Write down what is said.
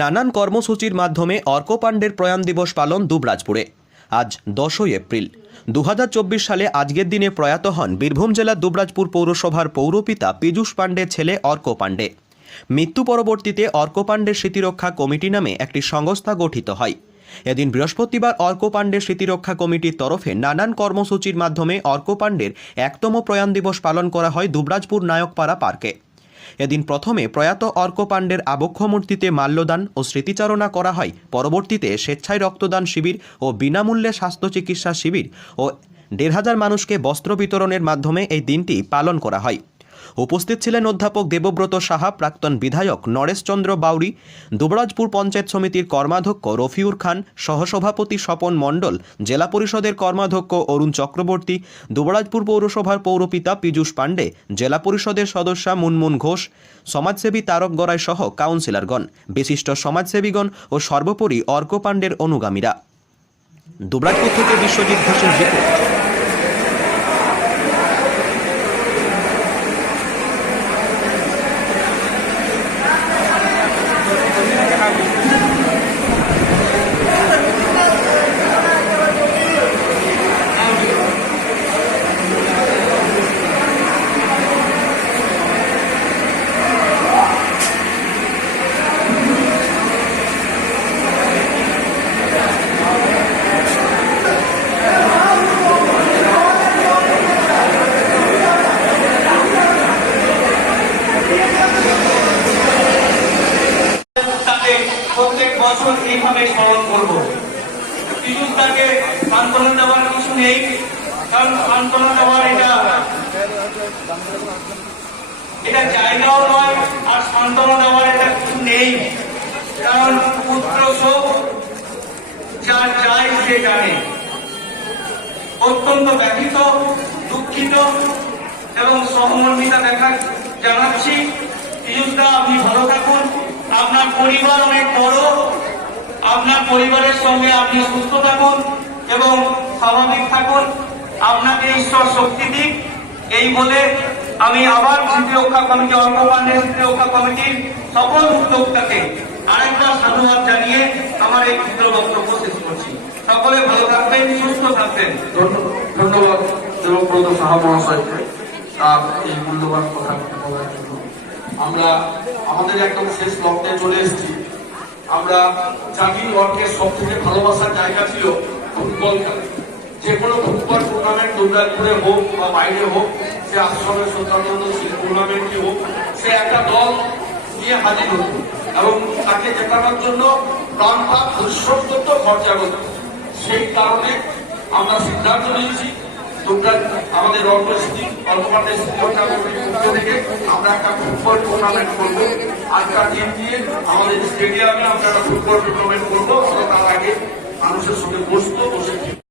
নানান কর্মসূচির মাধ্যমে অর্ক পাণ্ডের প্রয়াণ দিবস পালন দুবরাজপুরে আজ দশই এপ্রিল। দু হাজার চব্বিশ সালে আজকের দিনে প্রয়াত হন বীরভূম জেলার দুবরাজপুর পৌরসভার পৌরপিতা পীযূষ পাণ্ডের ছেলে অর্ক পাণ্ডে। মৃত্যু পরবর্তীতে অর্ক পাণ্ডের স্মৃতিরক্ষা কমিটি নামে একটি সংস্থা গঠিত হয়। এদিন বৃহস্পতিবার অর্ক পাণ্ডের স্মৃতিরক্ষা কমিটির তরফে নানান কর্মসূচির মাধ্যমে অর্ক পাণ্ডের একতম প্রয়াণ দিবস পালন করা হয় দুবরাজপুর নায়কপাড়া পার্কে। এদিন প্রথমে প্রয়াত অর্ক পাণ্ডের আবক্ষ মূর্তিতে মাল্যদান ও স্মৃতিচারণা করা হয়। পরবর্তীতে স্বেচ্ছায় রক্তদান শিবির ও বিনামূল্যে স্বাস্থ্য চিকিৎসা শিবির ও দেড় হাজার মানুষকে বস্ত্র বিতরণের মাধ্যমে এই দিনটি পালন করা হয়। উপস্থিত ছিলেন অধ্যাপক দেবব্রত সাহা, প্রাক্তন বিধায়ক নরেশচন্দ্র বাউরি দুবরাজপুর পঞ্চায়েত সমিতির কর্মাধ্যক্ষ রফিউর খান, সহসভাপতি স্বপন মণ্ডল, জেলা পরিষদের কর্মাধ্যক্ষ অরুণ চক্রবর্তী, দুবরাজপুর পৌরসভার পৌরপিতা পীযূষ পাণ্ডে, জেলা পরিষদের সদস্যা মুনমুন ঘোষ, সমাজসেবী তারক গড়াই সহ কাউন্সিলরগণ, বিশিষ্ট সমাজসেবীগণ ও সর্বোপরি অর্ক পাণ্ডের অনুগামীরা। দুবরাজপুর থেকে বিশ্বজিৎ ঘোষের রিপোর্ট তাকে প্রত্যেক বছর এইভাবে স্মরণ করব। পীযুষ তাকে সান্ত্বনা দেওয়ার কিছু নেই, কারণ সান্ত্বনা দেওয়ার এটা এটা জায়গাও নয়, আর সান্ত্বনা দেওয়ার এটা কিছু নেই। কারণ পুত্র শোক যার চাই সে জানে। অত্যন্ত ব্যথিত, দুঃখিত এবং সহমর্মিতা দেখা জানাচ্ছি। পীযুষদা আপনি ভালো থাকুন। আপনার পরিবার অনেক বড়। আপনার পরিবারের সঙ্গে আপনি সুস্থ থাকুন এবং স্বাভাবিক থাকুন। আপনাকে ঈশ্বর শক্তি দিক। এই বলে আমি আবার স্মৃতিরক্ষা কমিটি অর্ক পাণ্ডে স্মৃতিরক্ষা কমিটির সকল উদ্যোক্তাকে আরেকবার সাধুবাদ জানিয়ে আমার এই ক্ষুদ্র বক্তব্য শেষ করছি। সকলে ভালো থাকবেন, সুস্থ থাকবেন। ধন্য- ধন্যবাদ, দেবব্রত সাহা মহাশয়কে। তার এই মূল্যবান কথা বলার জন্য। আমরা আমাদের একদম শেষ লগ্নে চলে এসেছি। আমরা জানি অর্কের সব থেকে ভালোবাসার জায়গা ছিল ফুটবল খেলা। যে কোনো ফুটবল টুর্নামেন্ট দুর্গাপুরে হোক বা বাইরে হোক, সে আশ্রমের সত্যানন্দ টুর্নামেন্টই হোক, সে একটা দল নিয়ে হাজির হতো এবং তাকে জেতানোর জন্য প্রাণপাত পরিশ্রম করত খরচা করত। সেই কারণে আমরা সিদ্ধান্ত নিয়েছি তোমরা আমাদের অল্পমাত্রের শিক্ষা পক্ষ থেকে আমরা একটা ফুটবল টুর্নামেন্ট করব। আজকাল দিন দিয়ে আমাদের স্টেডিয়ামে আমরা একটা ফুটবল টুর্নামেন্ট করব তার আগে মানুষের সঙ্গে